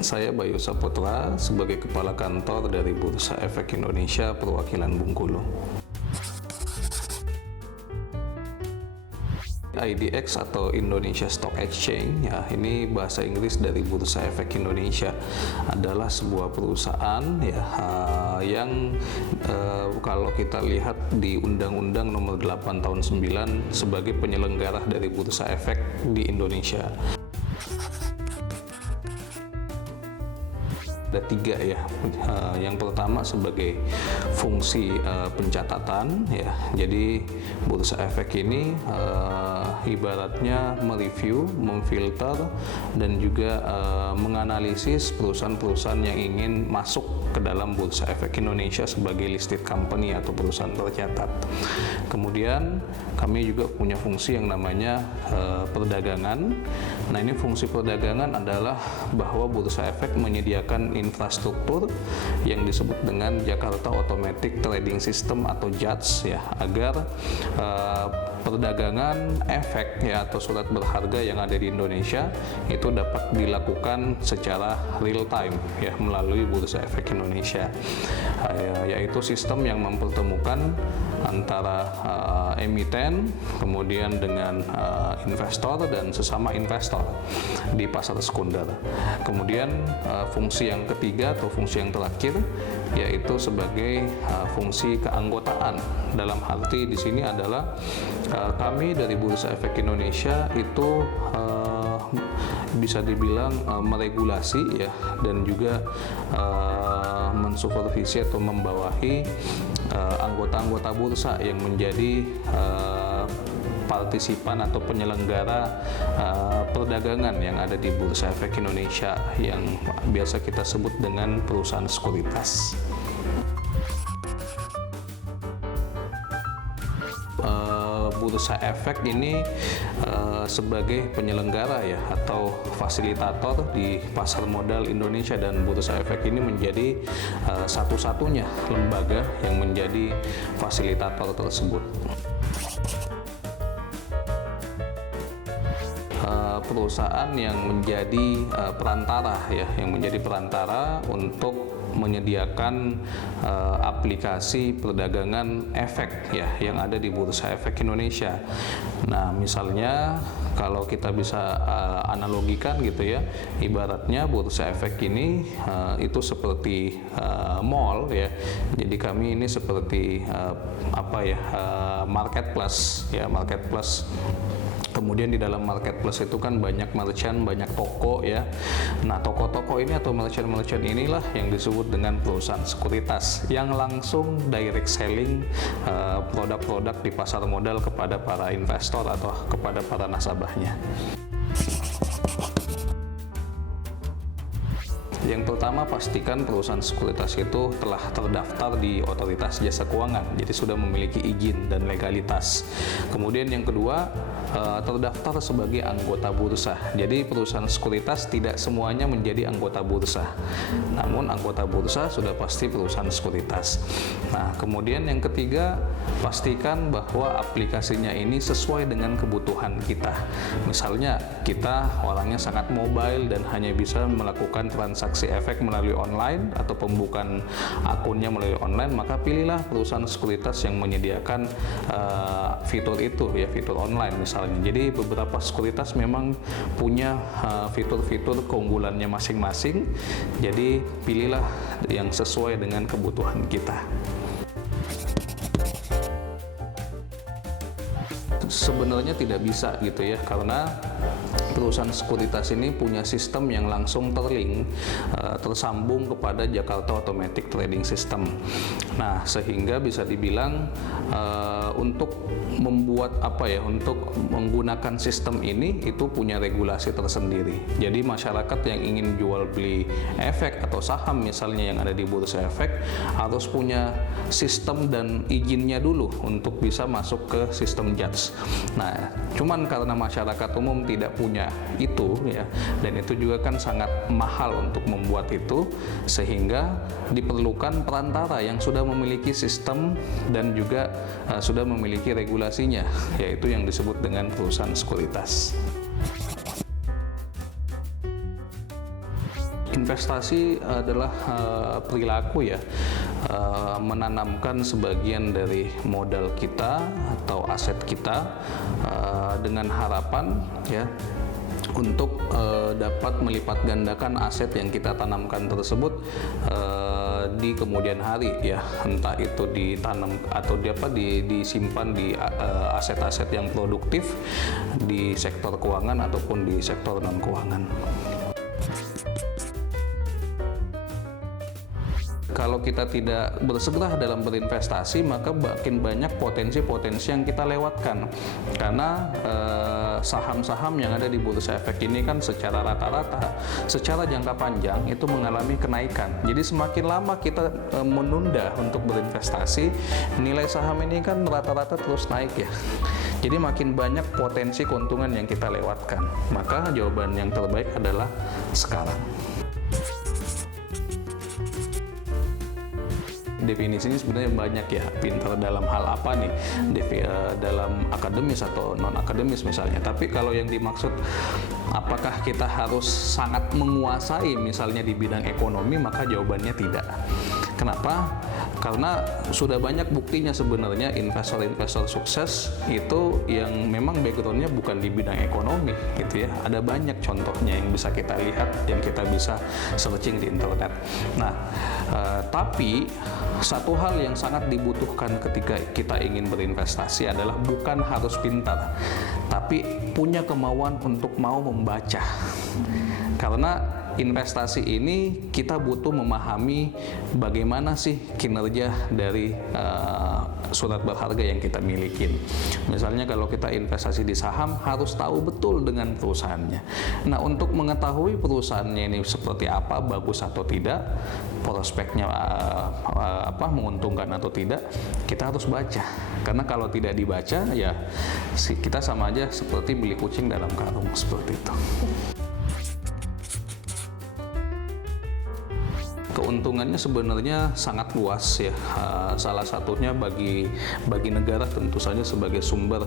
Saya Bayu Saputra sebagai Kepala Kantor dari Bursa Efek Indonesia Perwakilan Bengkulu. IDX atau Indonesia Stock Exchange, ya ini bahasa Inggris dari Bursa Efek Indonesia, adalah sebuah perusahaan yang kalau kita lihat di Undang-Undang Nomor 8 Tahun 9 sebagai penyelenggara dari Bursa Efek di Indonesia. Ada tiga ya. Yang pertama sebagai fungsi pencatatan ya. Jadi Bursa Efek ini ibaratnya mereview, memfilter dan juga menganalisis perusahaan-perusahaan yang ingin masuk ke dalam Bursa Efek Indonesia sebagai listed company atau perusahaan tercatat. Kemudian kami juga punya fungsi yang namanya perdagangan. Nah, ini fungsi perdagangan adalah bahwa Bursa Efek menyediakan infrastruktur yang disebut dengan Jakarta Automatic Trading System atau JATS ya, agar perdagangan efek ya atau surat berharga yang ada di Indonesia itu dapat dilakukan secara real time ya melalui Bursa Efek Indonesia, yaitu sistem yang mempertemukan antara emiten kemudian dengan investor dan sesama investor di pasar sekunder. Kemudian fungsi yang ketiga atau fungsi yang terakhir yaitu sebagai fungsi keanggotaan. Dalam arti di sini adalah kami dari Bursa Efek Indonesia itu bisa dibilang meregulasi ya dan juga mensupervisi atau membawahi anggota-anggota bursa yang menjadi partisipan atau penyelenggara perdagangan yang ada di Bursa Efek Indonesia yang biasa kita sebut dengan perusahaan sekuritas. Bursa Efek ini sebagai penyelenggara ya atau fasilitator di pasar modal Indonesia, dan Bursa Efek ini menjadi satu-satunya lembaga yang menjadi fasilitator tersebut. Perusahaan yang menjadi perantara ya, yang menjadi perantara untuk menyediakan aplikasi perdagangan efek ya yang ada di Bursa Efek Indonesia. Nah, misalnya kalau kita bisa analogikan gitu ya, ibaratnya Bursa Efek ini itu seperti mall ya. Jadi kami ini seperti marketplace ya, marketplace. Kemudian di dalam marketplace itu kan banyak merchant, banyak toko ya. Nah, toko-toko ini atau merchant-merchant inilah yang disebut dengan perusahaan sekuritas yang langsung direct selling produk-produk di pasar modal kepada para investor atau kepada para nasabahnya. Yang pertama, pastikan perusahaan sekuritas itu telah terdaftar di Otoritas Jasa Keuangan, jadi sudah memiliki izin dan legalitas. Kemudian yang kedua, terdaftar sebagai anggota bursa. Jadi perusahaan sekuritas tidak semuanya menjadi anggota bursa, namun anggota bursa sudah pasti perusahaan sekuritas. Nah, kemudian yang ketiga, pastikan bahwa aplikasinya ini sesuai dengan kebutuhan kita. Misalnya kita orangnya sangat mobile dan hanya bisa melakukan transaksi efek melalui online atau pembukaan akunnya melalui online, maka pilihlah perusahaan sekuritas yang menyediakan fitur itu ya, fitur online misalnya. Jadi beberapa sekuritas memang punya fitur-fitur keunggulannya masing-masing, jadi pilihlah yang sesuai dengan kebutuhan kita. Sebenarnya tidak bisa gitu ya, karena perusahaan sekuritas ini punya sistem yang langsung tersambung kepada Jakarta Automatic Trading System. Nah, sehingga bisa dibilang untuk membuat untuk menggunakan sistem ini itu punya regulasi tersendiri. Jadi masyarakat yang ingin jual beli efek atau saham misalnya yang ada di Bursa Efek harus punya sistem dan izinnya dulu untuk bisa masuk ke sistem JATS. Nah, cuman karena masyarakat umum tidak punya itu ya, dan itu juga kan sangat mahal untuk membuat itu, sehingga diperlukan perantara yang sudah memiliki sistem dan juga sudah memiliki regulasinya, yaitu yang disebut dengan perusahaan sekuritas. Investasi adalah perilaku ya, menanamkan sebagian dari modal kita atau aset kita dengan harapan ya untuk dapat melipat gandakan aset yang kita tanamkan tersebut di kemudian hari ya, entah itu ditanam atau disimpan di aset-aset yang produktif di sektor keuangan ataupun di sektor non keuangan. Kalau kita tidak bersegera dalam berinvestasi, maka makin banyak potensi-potensi yang kita lewatkan. Karena saham-saham yang ada di bursa efek ini kan secara rata-rata, secara jangka panjang itu mengalami kenaikan. Jadi semakin lama kita menunda untuk berinvestasi, nilai saham ini kan rata-rata terus naik ya. Jadi makin banyak potensi keuntungan yang kita lewatkan. Maka jawaban yang terbaik adalah sekarang. Definisinya sebenarnya banyak ya, pintar dalam hal apa nih, dalam akademis atau non akademis misalnya. Tapi kalau yang dimaksud apakah kita harus sangat menguasai misalnya di bidang ekonomi, maka jawabannya tidak. Kenapa? Karena sudah banyak buktinya sebenarnya investor-investor sukses itu yang memang backgroundnya bukan di bidang ekonomi gitu ya. Ada banyak contohnya yang bisa kita lihat, yang kita bisa searching di internet. Nah, tapi satu hal yang sangat dibutuhkan ketika kita ingin berinvestasi adalah bukan harus pintar, tapi punya kemauan untuk mau membaca. Karena investasi ini kita butuh memahami bagaimana sih kinerja dari surat berharga yang kita miliki. Misalnya kalau kita investasi di saham, harus tahu betul dengan perusahaannya. Nah, untuk mengetahui perusahaannya ini seperti apa, bagus atau tidak, prospeknya menguntungkan atau tidak, kita harus baca. Karena kalau tidak dibaca, ya kita sama aja seperti beli kucing dalam karung, seperti itu. Keuntungannya sebenarnya sangat luas ya. Salah satunya bagi negara tentu saja sebagai sumber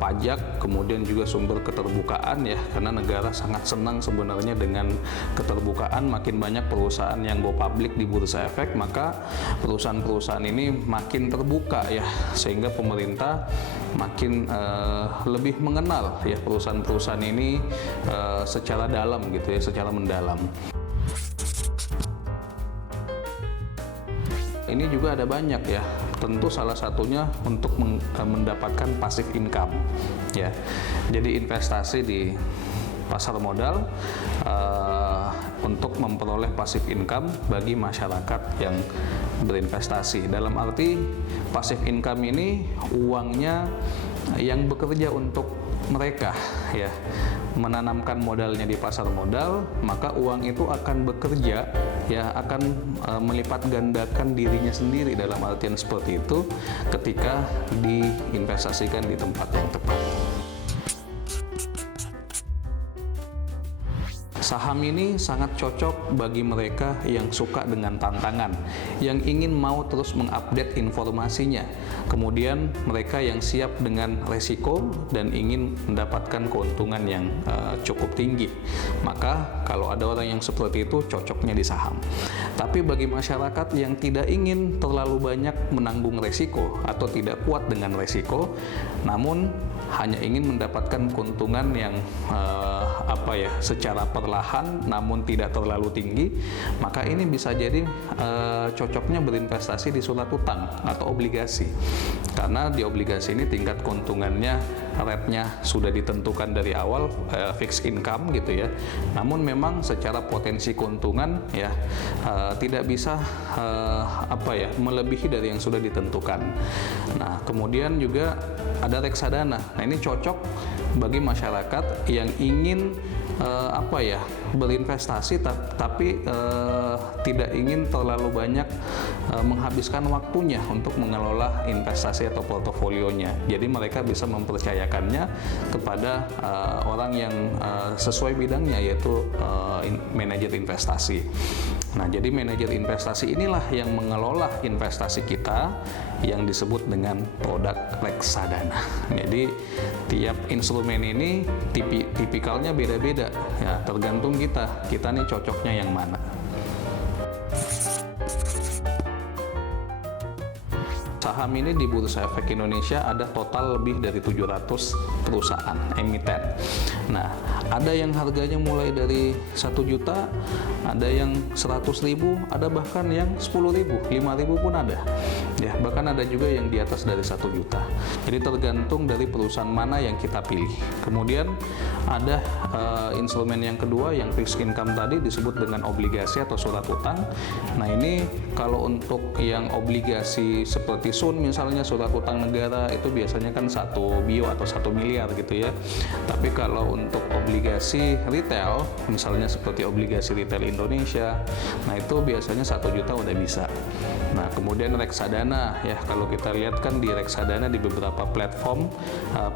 pajak, kemudian juga sumber keterbukaan ya, karena negara sangat senang sebenarnya dengan keterbukaan. Makin banyak perusahaan yang go public di bursa efek, maka perusahaan-perusahaan ini makin terbuka ya, sehingga pemerintah makin lebih mengenal ya perusahaan-perusahaan ini secara dalam gitu ya, secara mendalam. Ini juga ada banyak ya, tentu salah satunya untuk mendapatkan passive income ya. Jadi investasi di pasar modal untuk memperoleh passive income bagi masyarakat yang berinvestasi. Dalam arti passive income ini uangnya yang bekerja untuk mereka ya, menanamkan modalnya di pasar modal, maka uang itu akan bekerja ya, akan melipat gandakan dirinya sendiri, dalam artian seperti itu ketika diinvestasikan di tempat yang tepat. Saham ini sangat cocok bagi mereka yang suka dengan tantangan, yang ingin mau terus mengupdate informasinya. Kemudian mereka yang siap dengan resiko dan ingin mendapatkan keuntungan yang cukup tinggi. Maka kalau ada orang yang seperti itu, cocoknya di saham. Tapi bagi masyarakat yang tidak ingin terlalu banyak menanggung resiko atau tidak kuat dengan resiko, namun hanya ingin mendapatkan keuntungan yang secara perlahan namun tidak terlalu tinggi, maka ini bisa jadi cocoknya berinvestasi di surat utang atau obligasi. Karena di obligasi ini tingkat keuntungannya, rate-nya sudah ditentukan dari awal, fixed income gitu ya. Namun memang secara potensi keuntungan ya tidak bisa melebihi dari yang sudah ditentukan. Nah, kemudian juga ada reksadana. Nah, ini cocok bagi masyarakat yang ingin berinvestasi tapi tidak ingin terlalu banyak menghabiskan waktunya untuk mengelola investasi atau portofolionya. Jadi mereka bisa mempercayakannya kepada orang yang sesuai bidangnya, yaitu manajer investasi. Nah, jadi manajer investasi inilah yang mengelola investasi kita yang disebut dengan produk reksadana. Jadi tiap instrumen instrumen ini tipikalnya beda-beda ya, tergantung kita nih cocoknya yang mana. Saham ini di Bursa Efek Indonesia ada total lebih dari 700 perusahaan emiten. Nah, ada yang harganya mulai dari 1 juta, ada yang 100.000, ada bahkan yang 10.000, 5.000 pun ada. Ya, bahkan ada juga yang di atas dari 1 juta. Jadi tergantung dari perusahaan mana yang kita pilih. Kemudian ada instrumen yang kedua yang fixed income tadi disebut dengan obligasi atau surat utang. Nah, ini kalau untuk yang obligasi seperti SUN misalnya, surat utang negara, itu biasanya kan 1 bio atau 1 miliar gitu ya. Tapi kalau untuk obligasi retail, misalnya seperti obligasi retail Indonesia, nah itu biasanya 1 juta udah bisa. Nah, kemudian reksadana ya, kalau kita lihat kan di reksadana di beberapa platform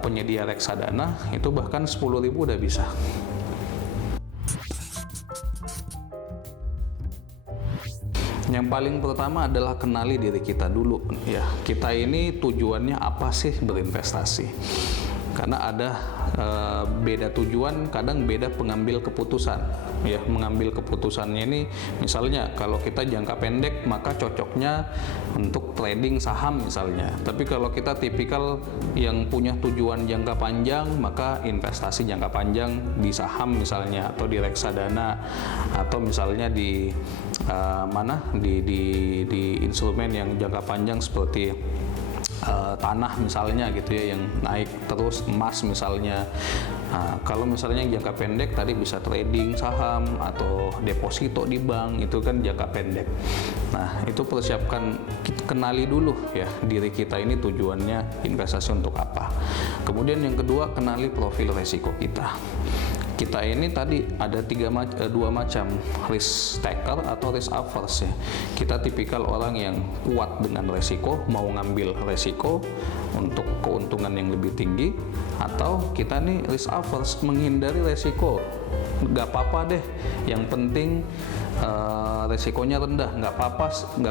penyedia reksadana itu bahkan 10.000 udah bisa. Yang paling pertama adalah kenali diri kita dulu ya. Kita ini tujuannya apa sih berinvestasi? Karena ada beda tujuan, kadang beda pengambil keputusan. Ya, mengambil keputusannya ini misalnya kalau kita jangka pendek maka cocoknya untuk trading saham misalnya. Tapi kalau kita tipikal yang punya tujuan jangka panjang, maka investasi jangka panjang di saham misalnya, atau di reksadana, atau misalnya di di instrumen yang jangka panjang seperti tanah misalnya gitu ya, yang naik terus, emas misalnya. Nah, kalau misalnya yang jangka pendek tadi bisa trading saham atau deposito di bank, itu kan jangka pendek. Nah, itu persiapkan, kenali dulu ya diri kita ini tujuannya investasi untuk apa. Kemudian yang kedua, kenali profil resiko kita. Kita ini tadi ada dua macam, risk taker atau risk averse ya. Kita tipikal orang yang kuat dengan resiko, mau ngambil resiko untuk keuntungan yang lebih tinggi, atau kita nih risk averse, menghindari resiko. Nggak apa-apa deh, yang penting resikonya rendah, nggak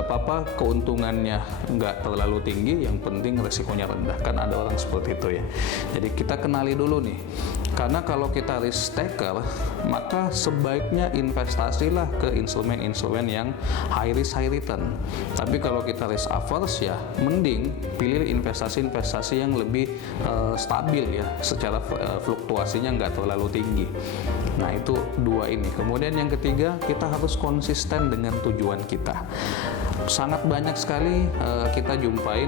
apa-apa keuntungannya nggak terlalu tinggi, yang penting resikonya rendah. Kan ada orang seperti itu ya. Jadi kita kenali dulu nih, karena kalau kita risk taker maka sebaiknya investasilah ke instrumen-instrumen yang high risk high return. Tapi kalau kita risk averse ya mending pilih investasi-investasi yang lebih stabil ya, secara fluktuasinya nggak terlalu tinggi. Nah, itu dua ini. Kemudian yang ketiga, kita harus konsisten dengan tujuan kita. Sangat banyak sekali kita jumpain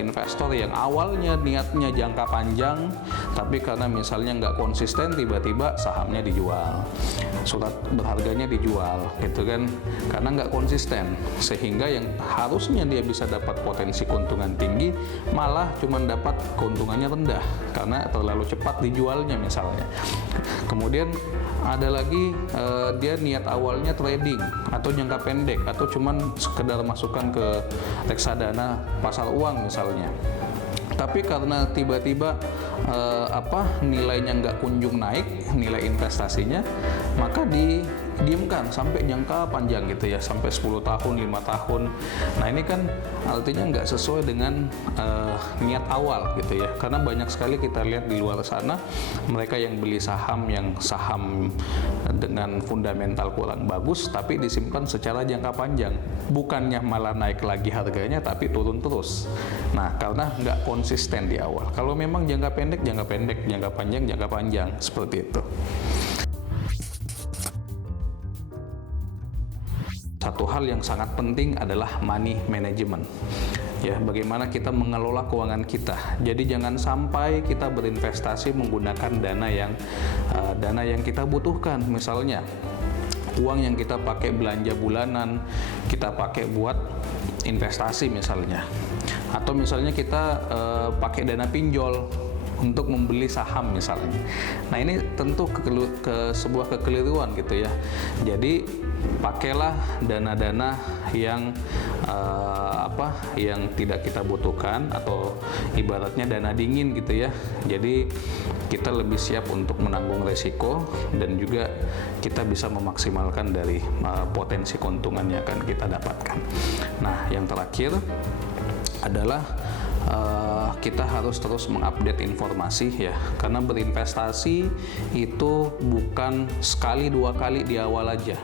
investor yang awalnya niatnya jangka panjang, tapi karena misalnya nggak konsisten, tiba-tiba sahamnya dijual, surat berharganya dijual gitu kan, karena nggak konsisten, sehingga yang harusnya dia bisa dapat potensi keuntungan tinggi malah cuma dapat keuntungannya rendah karena terlalu cepat dijualnya misalnya. Kemudian ada lagi dia niat awalnya trading atau jangka pendek, atau cuman sekedar masukkan ke reksadana pasar uang misalnya. Tapi karena tiba-tiba nilainya nggak kunjung naik, nilai investasinya, maka didiamkan sampai jangka panjang gitu ya, sampai 10 tahun, 5 tahun. Nah, ini kan artinya nggak sesuai dengan niat awal gitu ya. Karena banyak sekali kita lihat di luar sana, mereka yang beli saham dengan fundamental kurang bagus, tapi disimpan secara jangka panjang. Bukannya malah naik lagi harganya, tapi turun terus. Nah, karena nggak konsisten di awal. Kalau memang jangka pendek, jangka panjang, seperti itu. Satu hal yang sangat penting adalah money management. Ya, bagaimana kita mengelola keuangan kita. Jadi jangan sampai kita berinvestasi menggunakan dana yang kita butuhkan. Misalnya uang yang kita pakai belanja bulanan, kita pakai buat investasi misalnya. Atau misalnya kita pakai dana pinjol untuk membeli saham misalnya. Nah, ini tentu sebuah kekeliruan gitu ya. Jadi pakailah dana-dana yang yang tidak kita butuhkan, atau ibaratnya dana dingin gitu ya. Jadi kita lebih siap untuk menanggung resiko, dan juga kita bisa memaksimalkan dari potensi keuntungan yang akan kita dapatkan. Nah, yang terakhir adalah kita harus terus mengupdate informasi ya, karena berinvestasi itu bukan sekali dua kali di awal aja.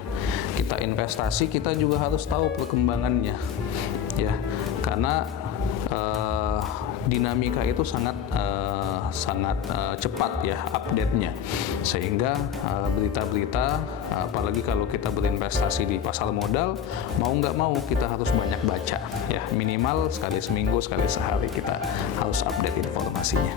Kita investasi, kita juga harus tahu perkembangannya ya, karena dinamika itu sangat cepat ya update-nya, sehingga berita-berita, apalagi kalau kita berinvestasi di pasar modal, mau nggak mau kita harus banyak baca ya, minimal sekali seminggu, sekali sehari kita harus update informasinya.